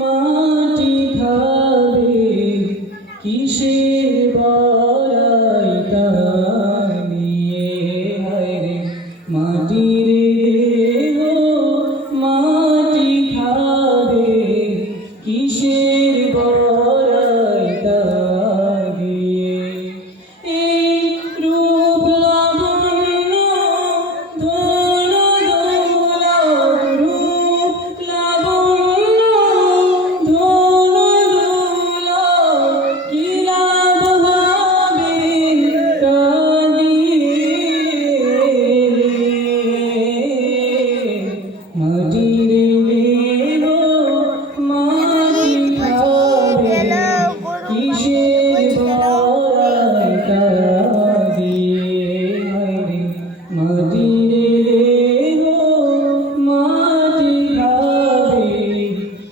মাটি খাবে কিসের বড়াই তার নিয়ে হায়রে মাটির দেহ মাটি খাবে কিসের বড়াই তার দিয়ে এই রূপ লাবণ্য ধন দৌলত রূপ লাবণ্য ধন দৌলত কি লাভ হবে তা দিয়ে মাটির দেহ মাটি খাবে কিসের বড়াই তা দিয়ে মাটির দেহ মাটি খাবে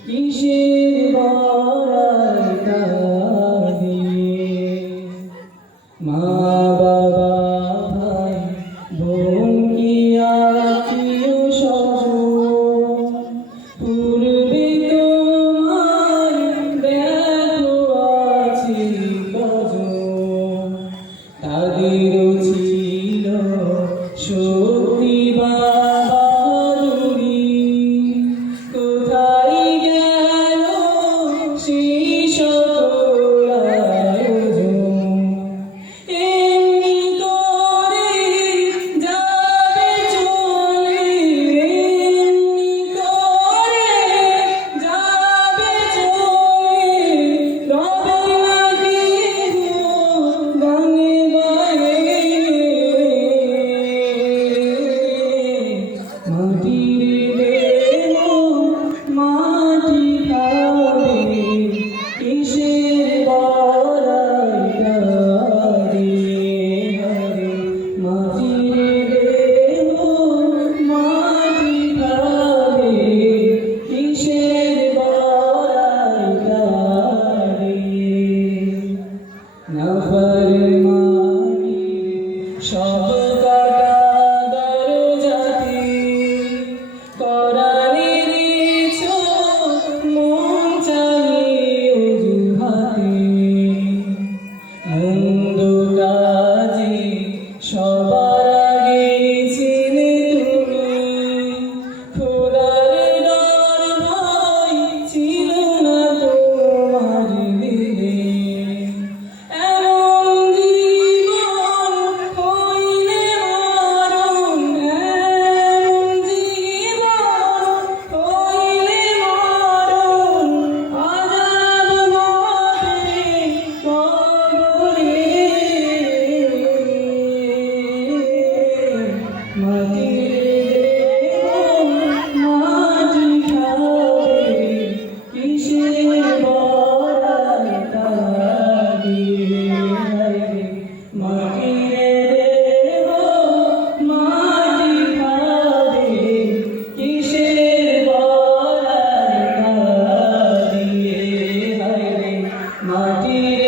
কিসের বড়াই তা দিয়ে মা বাবা ভাই বোন কি আত্মীয় স্বজন পূর্বে তোমার দেখো আছে কজন তাদেরও ছিল শক্তি বাহাদুরি কোথায় গেল সেই সকল আয়োজন এমনি করে যাবে চলে এমনি করে যাবে চলে রবে না কেহ গানে গায়ে মাটির দেহ মাটি খাবে কিসের বড়াই তা দিয়ে মাটির দেহ মাটি খাবে কিসের বড়াই তা দিয়ে নাফরমানি সব কাটা দরজাতে কোরআনের ছোট মন চালিয়ে অজুহাতে মন্দ কাজে সবার আগে ছিলে তুমি খোদার ডর ভয় ছিল না তোমার দিলে এমন জীবন হইলে মরণ এমন জীবন হইলে মরণ আযাব হবে কবরে মাটির দেহ মাটি খাবে কিসের বড়াই তা দিয়ে মাটির দেহ মাটি খাবে কিসের বড়াই তা দিয়ে মাটির